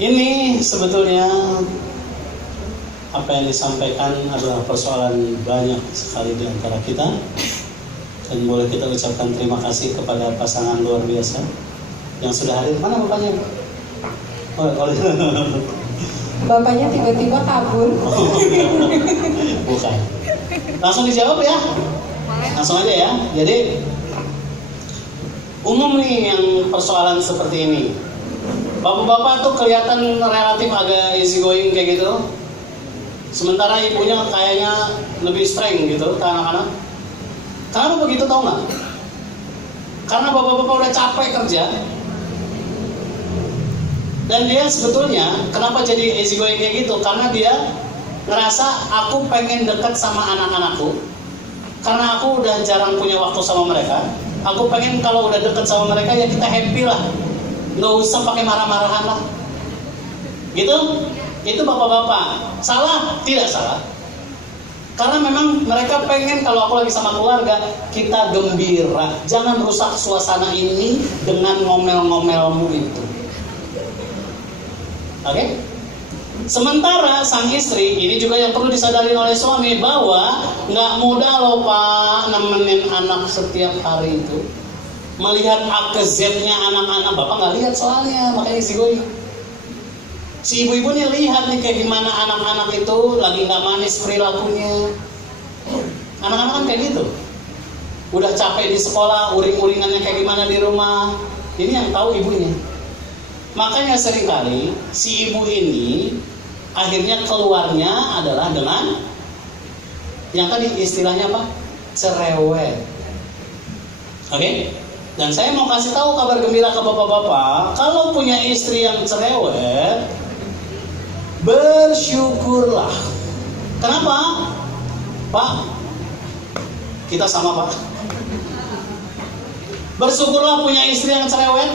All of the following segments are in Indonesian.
Ini sebetulnya apa yang disampaikan adalah persoalan banyak sekali di antara kita, dan boleh kita ucapkan terima kasih kepada pasangan luar biasa yang sudah hadir. Mana bapaknya? Bapaknya tiba-tiba kabur. Bukan. Langsung dijawab ya. Langsung aja ya. Jadi umum nih yang persoalan seperti ini. Bapak-bapak tuh kelihatan relatif agak easy going kayak gitu. Sementara ibunya kayaknya lebih strength gitu ke anak-anak. Kenapa begitu tau nggak? Karena bapak-bapak udah capek kerja. Dan dia sebetulnya kenapa jadi easy going kayak gitu? Karena dia ngerasa aku pengen dekat sama anak-anakku. Karena aku udah jarang punya waktu sama mereka. Aku pengen kalau udah deket sama mereka ya kita happy lah. Nggak usah pakai marah-marahan lah. Gitu? Itu bapak-bapak. Salah? Tidak salah. Karena memang mereka pengen kalau aku lagi sama keluarga kita gembira. Jangan rusak suasana ini dengan ngomel-ngomelmu itu. Oke? Sementara sang istri, ini juga yang perlu disadari oleh suami, bahwa nggak mudah loh Pak nemenin anak setiap hari itu. Melihat A ke Z-nya anak-anak, Bapak nggak lihat soalnya, makanya isi gue. Si ibu-ibu nih lihat nih kayak gimana anak-anak itu lagi nggak manis perilakunya. Anak-anak kan kayak gitu. Udah capek di sekolah, uring-uringannya kayak gimana di rumah. Ini yang tahu ibunya. Makanya seringkali si ibu ini akhirnya keluarnya adalah dengan yang tadi istilahnya apa? Cerewet. Oke? Dan saya mau kasih tahu kabar gembira ke bapak-bapak, kalau punya istri yang cerewet, bersyukurlah. Kenapa? Pak, kita sama Pak. Bersyukurlah punya istri yang cerewet.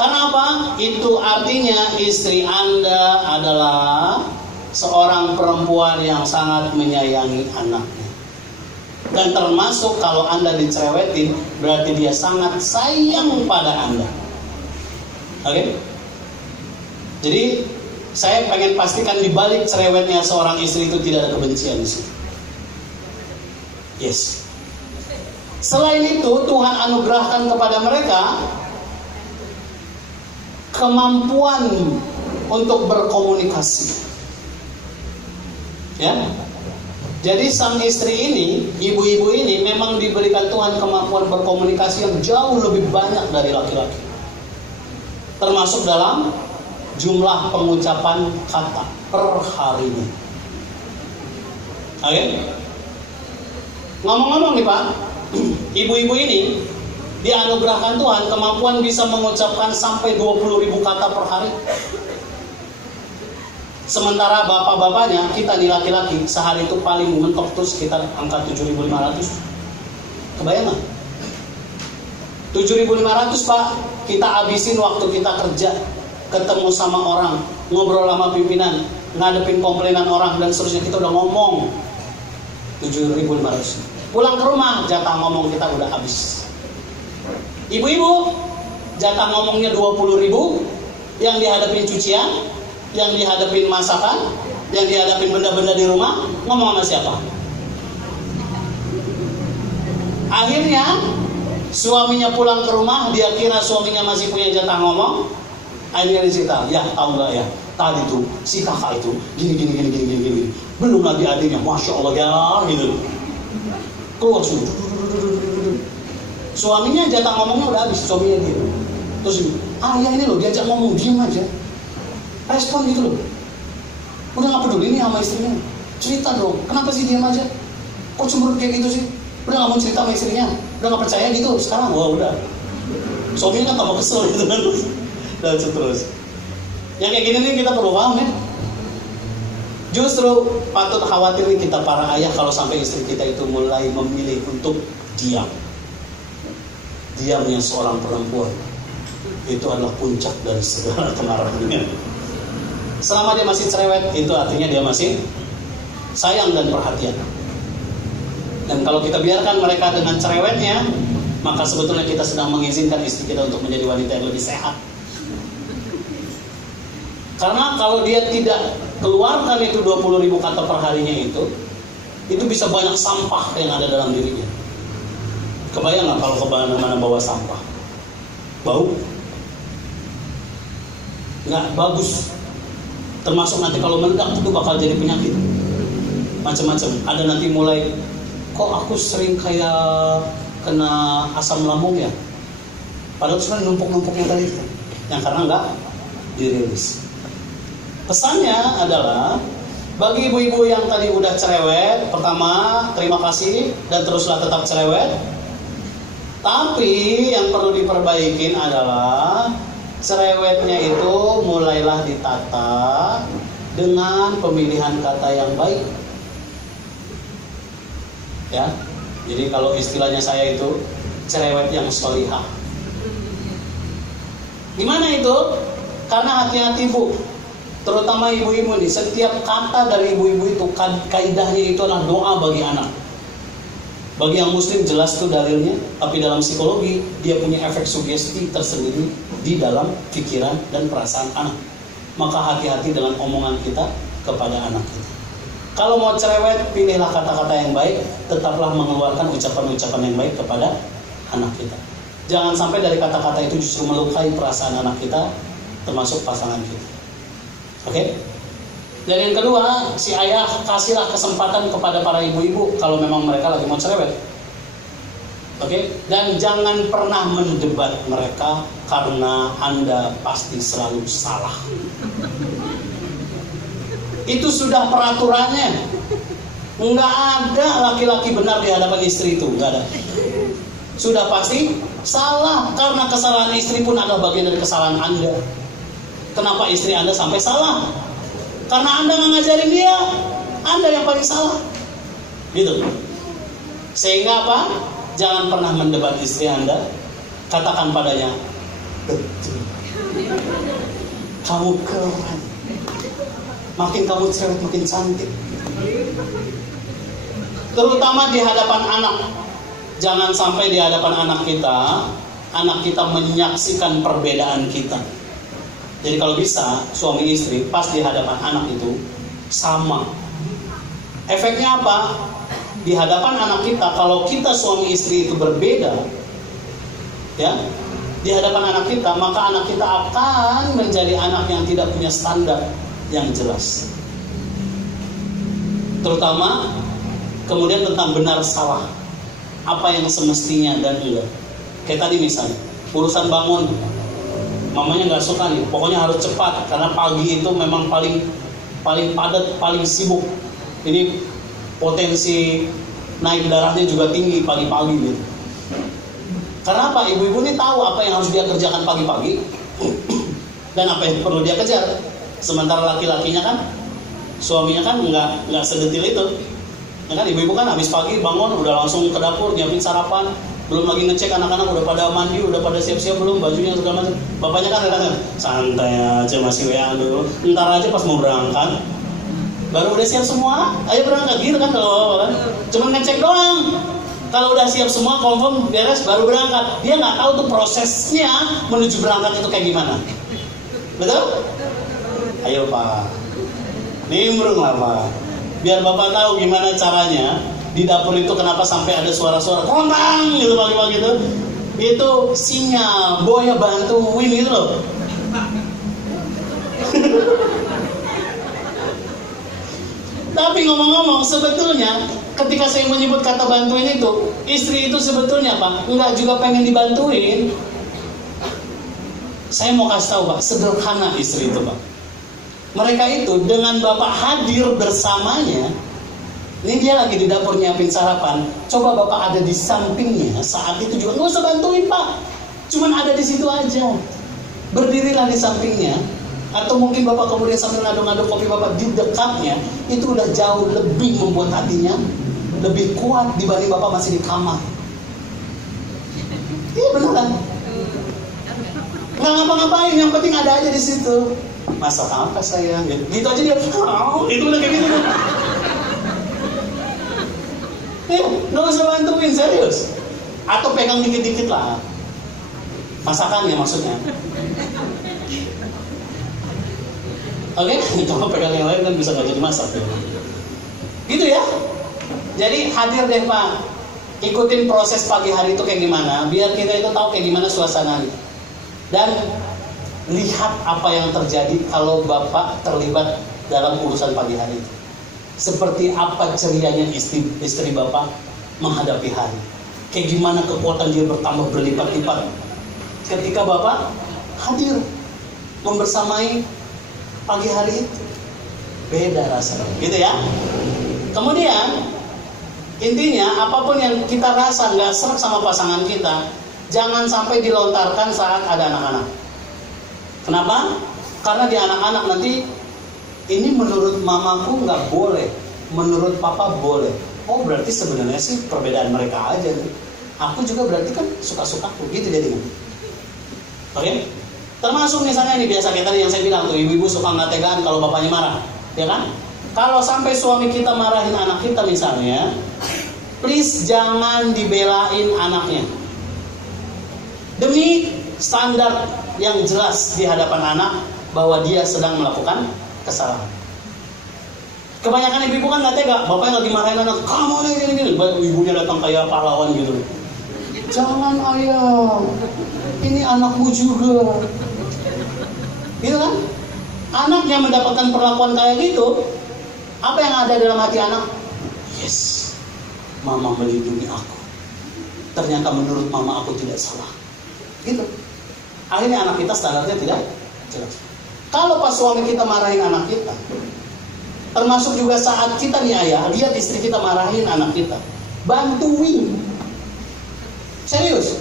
Karena apa? Itu artinya istri Anda adalah seorang perempuan yang sangat menyayangi anaknya. Dan termasuk kalau Anda dicerewetin, berarti dia sangat sayang pada Anda. Oke? Jadi saya pengen pastikan di balik cerewetnya seorang istri itu tidak ada kebencian di situ. Yes. Selain itu, Tuhan anugerahkan kepada mereka kemampuan untuk berkomunikasi. Ya. Jadi sang istri ini, ibu-ibu ini memang diberikan Tuhan kemampuan berkomunikasi yang jauh lebih banyak dari laki-laki. Termasuk dalam jumlah pengucapan kata per harinya. Oke? Ngomong-ngomong nih Pak, ibu-ibu ini dianugerahkan Tuhan kemampuan bisa mengucapkan sampai 20.000 kata per hari. Sementara bapak-bapaknya, kita nih laki-laki, sehari itu paling mentok tuh sekitar angka 7.500. Kebayang gak? 7.500 Pak, kita habisin waktu kita kerja, ketemu sama orang, ngobrol sama pimpinan, ngadepin komplainan orang, dan seterusnya. Kita udah ngomong 7.500. Pulang ke rumah, jatah ngomong kita udah habis. Ibu-ibu, jatah ngomongnya 20.000, yang dihadapin cucian, yang dihadapin masakan, yang dihadapin benda-benda di rumah, ngomong sama siapa? Akhirnya suaminya pulang ke rumah, dia kira suaminya masih punya jatah ngomong. Akhirnya dicerita, ya tahu nggak ya, tadi tuh si kakak itu gini. Belum lagi adiknya, masya Allah ya, gitu. Keluar sudah. Suaminya jatah ngomongnya udah habis, suaminya gitu. Terus ya ini loh, diajak ngomong diem aja. Respon gitu loh. Udah gak peduli nih sama istrinya. Cerita dong, kenapa sih diam aja? Kok cemberut kayak gitu sih? Udah gak mau cerita sama istrinya? Udah gak percaya gitu sekarang? Wah udah. Suaminya kan tambah kesel gitu kan. Dan seterusnya. Yang kayak gini nih kita perlu paham ya. Justru patut khawatir nih kita para ayah kalau sampai istri kita itu mulai memilih untuk diam. Diamnya seorang perempuan itu adalah puncak dari segala kemarahannya. Selama dia masih cerewet, itu artinya dia masih sayang dan perhatian. Dan kalau kita biarkan mereka dengan cerewetnya, maka sebetulnya kita sedang mengizinkan istri kita untuk menjadi wanita yang lebih sehat. Karena kalau dia tidak keluarkan itu 20.000 kata per harinya itu bisa banyak sampah yang ada dalam dirinya. Kebayang nggak kalau kemana-mana bawa sampah? Bau? Nggak bagus. Termasuk nanti kalau meledak itu bakal jadi penyakit. Macam-macam. Ada nanti mulai, kok aku sering kayak kena asam lambung ya? Padahal sebenarnya numpuk-numpuknya tadi itu. Yang karena nggak dirilis. Pesannya adalah bagi ibu-ibu yang tadi udah cerewet, pertama terima kasih dan teruslah tetap cerewet. Tapi yang perlu diperbaikin adalah cerewetnya itu mulailah ditata dengan pemilihan kata yang baik. Ya, jadi kalau istilahnya saya itu cerewet yang sholihah. Gimana itu? Karena hati-hati bu, terutama ibu-ibu nih, setiap kata dari ibu-ibu itu kaidahnya itu adalah doa bagi anak. Bagi yang muslim jelas tuh dalilnya, tapi dalam psikologi dia punya efek sugesti tersendiri di dalam pikiran dan perasaan anak. Maka hati-hati dengan omongan kita kepada anak kita. Kalau mau cerewet, pilihlah kata-kata yang baik, tetaplah mengeluarkan ucapan-ucapan yang baik kepada anak kita. Jangan sampai dari kata-kata itu justru melukai perasaan anak kita, termasuk pasangan kita. Oke? Dan yang kedua, si ayah kasihlah kesempatan kepada para ibu-ibu kalau memang mereka lagi mau cerewet. Oke? Dan jangan pernah mendebat mereka karena Anda pasti selalu salah. Itu sudah peraturannya. Enggak ada laki-laki benar di hadapan istri itu, enggak ada. Sudah pasti salah, karena kesalahan istri pun adalah bagian dari kesalahan Anda. Kenapa istri Anda sampai salah? Karena Anda nggak ngajarin dia, Anda yang paling salah. Gitu. Sehingga apa? Jangan pernah mendebat istri Anda. Katakan padanya, betul. Kamu keren. Makin kamu cerewet makin cantik. Terutama di hadapan anak. Jangan sampai di hadapan anak kita menyaksikan perbedaan kita. Jadi kalau bisa suami istri pas di hadapan anak itu sama. Efeknya apa? Di hadapan anak kita, kalau kita suami istri itu berbeda, ya, di hadapan anak kita, maka anak kita akan menjadi anak yang tidak punya standar yang jelas. Terutama kemudian tentang benar salah, apa yang semestinya dan enggak. Kayak tadi misalnya urusan bangun, mamanya nggak suka nih, pokoknya harus cepat karena pagi itu memang paling padat, paling sibuk. Ini potensi naik darahnya juga tinggi pagi-pagi gitu. Karena apa? Ibu-ibu ini tahu apa yang harus dia kerjakan pagi-pagi dan apa yang perlu dia kejar. Sementara laki-lakinya kan, suaminya kan nggak sedetil itu. Ya kan, ibu-ibu kan habis pagi bangun udah langsung ke dapur nyiapin sarapan. Belum lagi ngecek anak-anak udah pada mandi, udah pada siap-siap belum, bajunya segala macam. Bapaknya kan kadang-kadang santai aja, masih WA dulu. Ntar aja pas mau berangkat, baru udah siap semua, ayo berangkat gitu kan kalau kan. Cuma ngecek doang. Kalau udah siap semua, confirm beres, baru berangkat. Dia nggak tahu tuh prosesnya menuju berangkat itu kayak gimana. Betul? Ayo Pak, nimbrung lah Pak. Biar Bapak tahu gimana caranya. Di dapur itu kenapa sampai ada suara-suara kontang gitu pagi-pagi itu. Itu sinyal, boya bantuin gitu loh. Tapi ngomong-ngomong, sebetulnya ketika saya menyebut kata bantuin itu, istri itu sebetulnya Pak, enggak juga pengen dibantuin. Saya mau kasih tahu Pak, sederhana istri itu Pak. Mereka itu dengan Bapak hadir bersamanya, ini dia lagi di dapur nyiapin sarapan, coba Bapak ada di sampingnya saat itu juga, nggak usah bantuin Pak, cuman ada di situ aja, berdirilah di sampingnya, atau mungkin Bapak kemudian sambil ngaduk-ngaduk kopi Bapak di dekatnya, itu udah jauh lebih membuat hatinya lebih kuat dibanding Bapak masih di kamar. Iya beneran, nggak ngapa-ngapain, yang penting ada aja di situ. Masak apa sayang? Gitu aja dia, itu udah kayak gitu. Nggak usah bantuin, serius. Atau pegang dikit-dikit lah masakannya maksudnya. Oke, kalau pegang yang lain kan bisa nggak jadi masak. Gitu ya. Jadi hadir deh Pak, ikutin proses pagi hari itu kayak gimana, biar kita itu tahu kayak gimana suasananya. Dan lihat apa yang terjadi kalau Bapak terlibat dalam urusan pagi hari itu. Seperti apa cerianya istri Bapak menghadapi hari. Kayak gimana kekuatan dia bertambah berlipat-lipat ketika Bapak hadir membersamai pagi hari itu. Beda rasanya, gitu ya. Kemudian intinya apapun yang kita rasa nggak serak sama pasangan kita, jangan sampai dilontarkan saat ada anak-anak. Kenapa? Karena di anak-anak nanti, ini menurut mamaku nggak boleh, menurut papa boleh. Oh berarti sebenarnya sih perbedaan mereka aja nih. Aku juga berarti kan suka-sukaku, gitu jadinya. Oke? Termasuk misalnya ini biasa kayak tadi yang saya bilang tuh, ibu-ibu suka nggak tegaan kalau bapaknya marah, ya kan? Kalau sampai suami kita marahin anak kita misalnya, please jangan dibelain anaknya. Demi standar yang jelas di hadapan anak bahwa dia sedang melakukan kesalahan. Kebanyakan ibu-ibu kan nggak tega, bapaknya lagi marahin anak, kamu ini, ibunya datang kayak pahlawan gitu. Jangan ayah, ini anakmu juga. Gitu kan? Anak yang mendapatkan perlakuan kayak gitu, apa yang ada dalam hati anak? Yes, mama melindungi aku. Ternyata menurut mama aku tidak salah. Gitu. Akhirnya anak kita standarnya tidak jelas. Kalau pas suami kita marahin anak kita, termasuk juga saat kita nih ayah, lihat istri kita marahin anak kita, bantuin. Serius.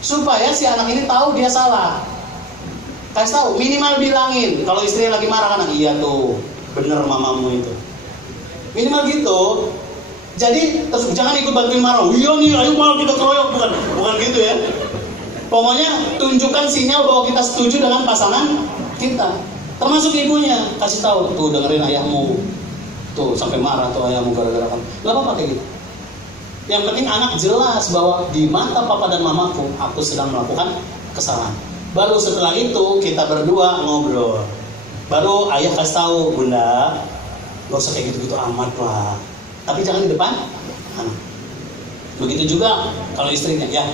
Supaya si anak ini tahu dia salah. Kasih tahu, minimal bilangin. Kalau istrinya lagi marah kan, iya tuh, bener mamamu itu. Minimal gitu. Jadi terus jangan ikut bantuin marah. Iya nih, ayo mau kita keroyok, bukan gitu ya. Pokoknya tunjukkan sinyal bahwa kita setuju dengan pasangan kita. Termasuk ibunya, kasih tahu tuh, dengerin ayahmu. Tuh sampai marah tuh ayahmu gara-gara kamu. Gak apa-apa kayak gitu. Yang penting anak jelas bahwa di mata papa dan mamaku aku sedang melakukan kesalahan. Baru setelah itu kita berdua ngobrol. Baru ayah kasih tahu, bunda, gak usah kayak gitu-gitu amat lah. Tapi jangan di depan anak. Begitu juga kalau istrinya, ya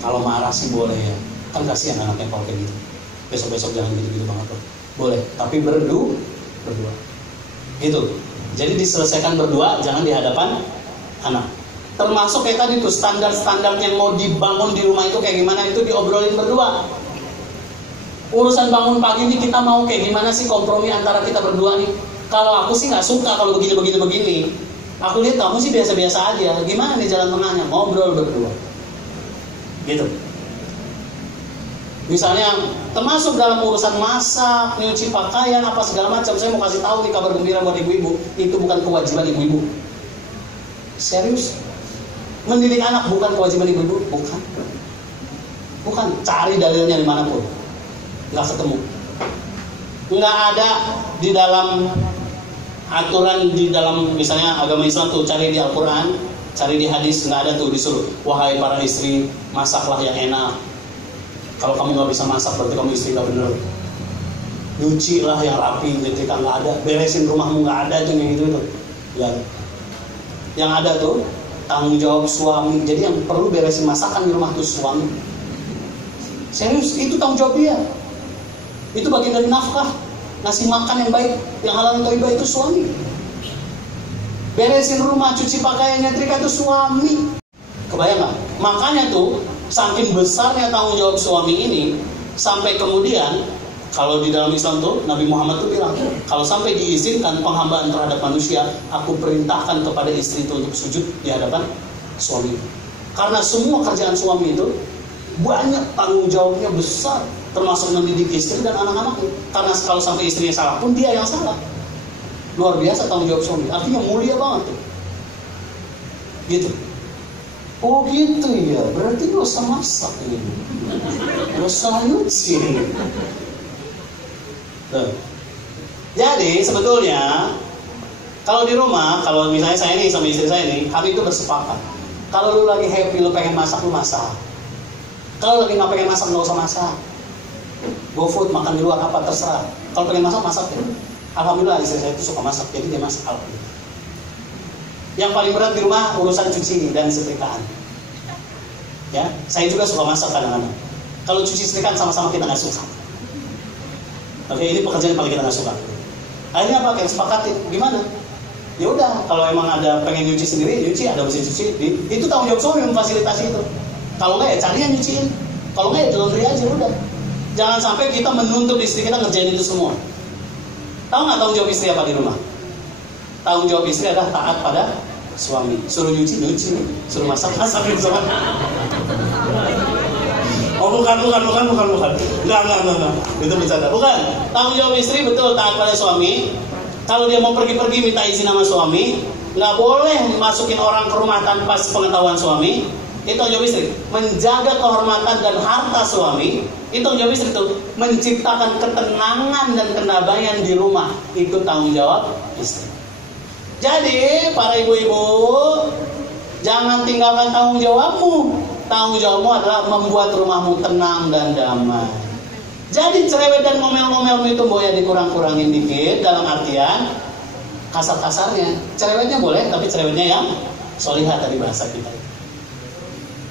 kalau marah sih boleh ya. Kan kasihan anaknya kalau kayak gitu. Besok-besok jangan gitu-gitu banget loh. Boleh, tapi berdua. Gitu. Jadi diselesaikan berdua, jangan di hadapan anak. Termasuk kayak tadi tuh standar-standar yang mau dibangun di rumah itu kayak gimana, itu diobrolin berdua. Urusan bangun pagi ini kita mau kayak gimana sih, kompromi antara kita berdua nih. Kalau aku sih nggak suka kalau begini. Aku lihat kamu sih biasa-biasa aja. Gimana nih jalan tengahnya? Ngobrol berdua. Gitu. Misalnya termasuk dalam urusan masak, nyuci pakaian, apa segala macam. Saya mau kasih tahu nih kabar gembira buat ibu-ibu. Itu bukan kewajiban ibu-ibu. Serius. Mendidik anak bukan kewajiban ibu-ibu, bukan. Cari dalilnya dimanapun, nggak ketemu. Nggak ada di dalam aturan di dalam misalnya agama Islam tuh, cari di Al-Quran, cari di hadis, nggak ada tuh disuruh wahai para istri masaklah yang enak. Kalau kamu nggak bisa masak berarti kamu istri nggak bener. Nyuci lah yang rapi, nyetrika nggak ada, beresin rumahmu nggak ada tuh yang gitu tuh. Ya. Yang ada tuh tanggung jawab suami. Jadi yang perlu beresin masakan di rumah tuh suami. Serius, itu tanggung jawab dia. Itu bagian dari nafkah. Ngasih makan yang baik, yang halal atau ibadah itu suami. Beresin rumah, cuci pakaian, nyetrika itu suami. Kebayang nggak? Makanya tuh saking besarnya tanggung jawab suami ini, sampai kemudian kalau di dalam Islam tuh Nabi Muhammad tuh bilang, kalau sampai diizinkan penghambaan terhadap manusia, aku perintahkan kepada istri itu untuk sujud di hadapan suami. Karena semua kerjaan suami itu banyak tanggung jawabnya besar, termasuk mendidik istri dan anak-anaknya. Karena kalau sampai istrinya salah pun dia yang salah. Luar biasa tanggung jawab suami. Artinya mulia banget tuh. Gitu. Oh gitu ya. Berarti gak usah masak ini. Gak usah nyuci. Jadi sebetulnya kalau di rumah, kalau misalnya saya nih sama istri saya nih, kami itu bersepakat. Kalau lu lagi happy, lu pengen masak, lu masak. Kalau lagi nggak pengen masak, nggak usah masak. GoFood, makan di luar, apa terserah. Kalau pengen masak, masak ya. Alhamdulillah istri saya itu suka masak, jadi dia masak. Alhamdulillah. Yang paling berat di rumah urusan cuci dan setrikaan. Ya, saya juga suka masak kadang-kadang. Kalau cuci setrikaan sama-sama kita nggak suka. Oke, ini pekerjaan yang paling kita nggak suka. Akhirnya apa? Kita sepakati, gimana? Ya udah, kalau emang ada pengen nyuci sendiri, nyuci, ada mesin cuci, itu tanggung jawab suami memfasilitasi itu. Kalau nggak ya cari yang nyuciin. Kalau nggak ya laundry aja udah. Jangan sampai kita menuntut istri kita ngerjain itu semua. Tahu nggak tanggung jawab istri apa di rumah? Tanggung jawab istri adalah taat pada suami. Suruh nyuci, nyuci. Suruh masak, masak. Oh bukan. Enggak. Itu bercanda. Bukan. Tanggung jawab istri betul taat pada suami. Kalau dia mau pergi-pergi minta izin sama suami, nggak boleh masukin orang ke rumah tanpa pengetahuan suami. Itu tanggung jawab istri. Menjaga kehormatan dan harta suami, itu tanggung jawab istri itu. Menciptakan ketenangan dan kedamaian di rumah, itu tanggung jawab istri. Jadi para ibu-ibu, jangan tinggalkan tanggung jawabmu. Tanggung jawabmu adalah membuat rumahmu tenang dan damai. Jadi cerewet dan ngomel-ngomelmu itu boleh dikurang-kurangin dikit, dalam artian kasar-kasarnya. Cerewetnya boleh, tapi cerewetnya yang solihah tadi bahasa kita.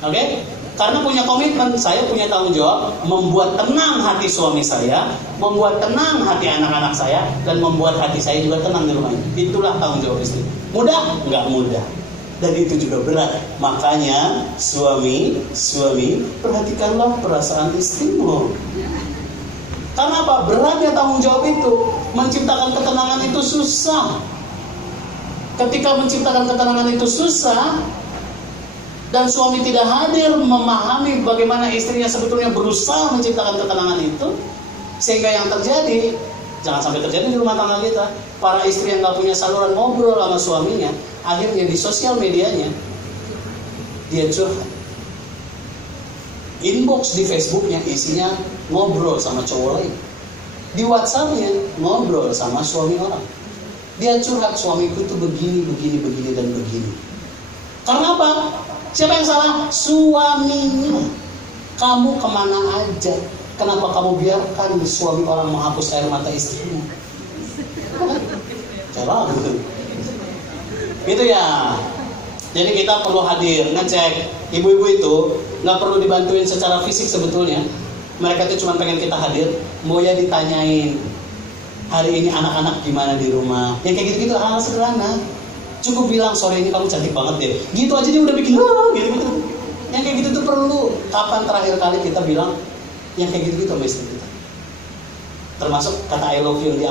Oke? Karena punya komitmen, saya punya tanggung jawab membuat tenang hati suami saya, membuat tenang hati anak-anak saya, dan membuat hati saya juga tenang di rumah ini. Itulah tanggung jawab istri. Mudah? Enggak mudah. Dan itu juga berat. Makanya suami, perhatikanlah perasaan istrimu. Karena apa? Beratnya tanggung jawab itu. Menciptakan ketenangan itu susah. Ketika menciptakan ketenangan itu susah, dan suami tidak hadir memahami bagaimana istrinya sebetulnya berusaha menciptakan ketenangan itu, sehingga yang terjadi, jangan sampai terjadi di rumah tangga kita, para istri yang gak punya saluran ngobrol sama suaminya, akhirnya di sosial medianya dia curhat. Inbox di Facebooknya isinya ngobrol sama cowok lain. Di WhatsAppnya ngobrol sama suami orang. Dia curhat, suamiku itu begini dan begini. Karena apa? Siapa yang salah? Suaminya. Kamu kemana aja? Kenapa kamu biarkan suami orang menghapus air mata istrinya? Cara gitu ya. Jadi kita perlu hadir, ngecek. Ibu-ibu itu nggak perlu dibantuin secara fisik sebetulnya. Mereka itu cuma pengen kita hadir. Mau ya ditanyain, hari ini anak-anak gimana di rumah? Ya kayak gitu-gitu, hal sederhana. Cukup bilang, sore ini kamu cantik banget deh. Gitu aja dia udah bikin gitu-gitu. Yang kayak gitu tuh perlu. Kapan terakhir kali kita bilang yang kayak gitu-gitu sama istri kita? Termasuk kata I love you di